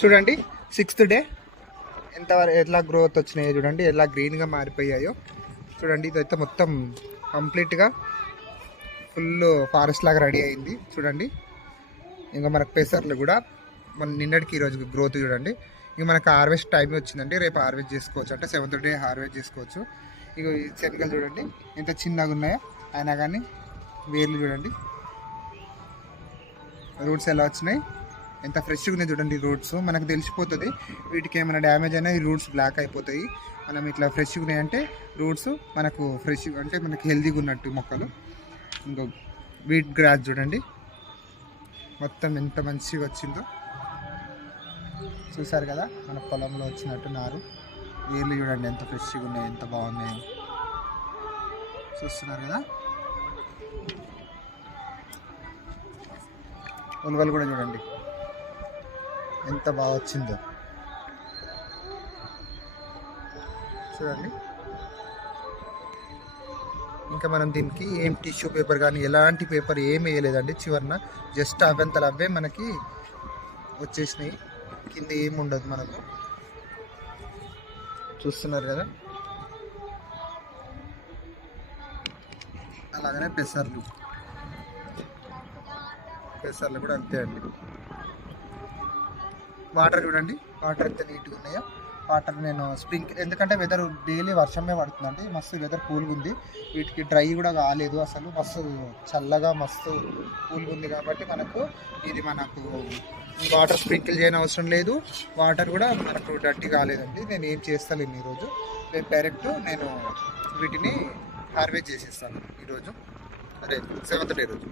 చూడండి 6th day ఎట్లా growth వచ్చినాయో చూడండి, ఎలా గ్రీన్గా మారిపోయాయో చూడండి. ఇదైతే మొత్తం కంప్లీట్గా ఫుల్ ఫారెస్ట్ లాగా రెడీ అయింది చూడండి. ఇంకా మనకు పెసర్లు కూడా మన నిన్నటికి ఈరోజు గ్రోత్ చూడండి. ఇక మనకు హార్వెస్ట్ టైం వచ్చిందండి, రేపు హార్వెస్ట్ చేసుకోవచ్చు, అంటే 7th డే హార్వెస్ట్ చేసుకోవచ్చు. ఇక ఈ శనగలు చూడండి ఎంత చిన్నగా ఉన్నాయో, అయినా కానీ వేర్లు చూడండి, రూట్స్ ఎలా వచ్చినాయి, ఎంత ఫ్రెష్గా ఉన్నాయి చూడండి. రూట్స్ మనకు తెలిసిపోతుంది, వీటికి ఏమైనా డ్యామేజ్ అయినా ఈ రూట్స్ బ్లాక్ అయిపోతాయి. మనం ఇట్లా ఫ్రెష్గా ఉన్నాయంటే రూట్స్ మనకు ఫ్రెష్ అంటే మనకి హెల్తీగా ఉన్నట్టు మొక్కలు. ఇంకో వీట్ గ్రాస్ చూడండి మొత్తం ఎంత మంచిగా వచ్చిందో చూసారు కదా. మన పొలంలో వచ్చినట్టు నారు వేర్లు చూడండి ఎంత ఫ్రెష్గా ఉన్నాయి, ఎంత బాగున్నాయో చూస్తున్నారు కదా. ఉలవలు కూడా చూడండి ఎంత బాగా వచ్చిందో చూడండి. ఇంకా మనం దీనికి ఏం టిష్యూ పేపర్ కానీ ఎలాంటి పేపర్ ఏమి వేయలేదండి. చివరిన జస్ట్ అవంతలు అవే మనకి వచ్చేసినాయి, కింద ఏమి ఉండదు మనకు. చూస్తున్నారు కదా. అలాగనే పెసర్లు కూడా అంతే అండి. వాటర్ చూడండి, వాటర్ ఎంత నీట్గా ఉన్నాయో. వాటర్ నేను ఎందుకంటే వెదర్ డైలీ వర్షమే పడుతుందండి, మస్తు వెదర్ కూల్గా ఉంది. వీటికి డ్రై కూడా కాలేదు అసలు, మస్తు చల్లగా మస్తు కూల్గా ఉంది కాబట్టి మనకు వాటర్ స్ప్రింకిల్ చేయని అవసరం లేదు. వాటర్ కూడా మనకు డర్టీ కాలేదండి. నేను ఏం చేస్తాను ఈరోజు, రేపు డైరెక్ట్ నేను వీటిని హార్వెస్ట్ చేసేస్తాను ఈరోజు, రేపు 7th డే రోజు.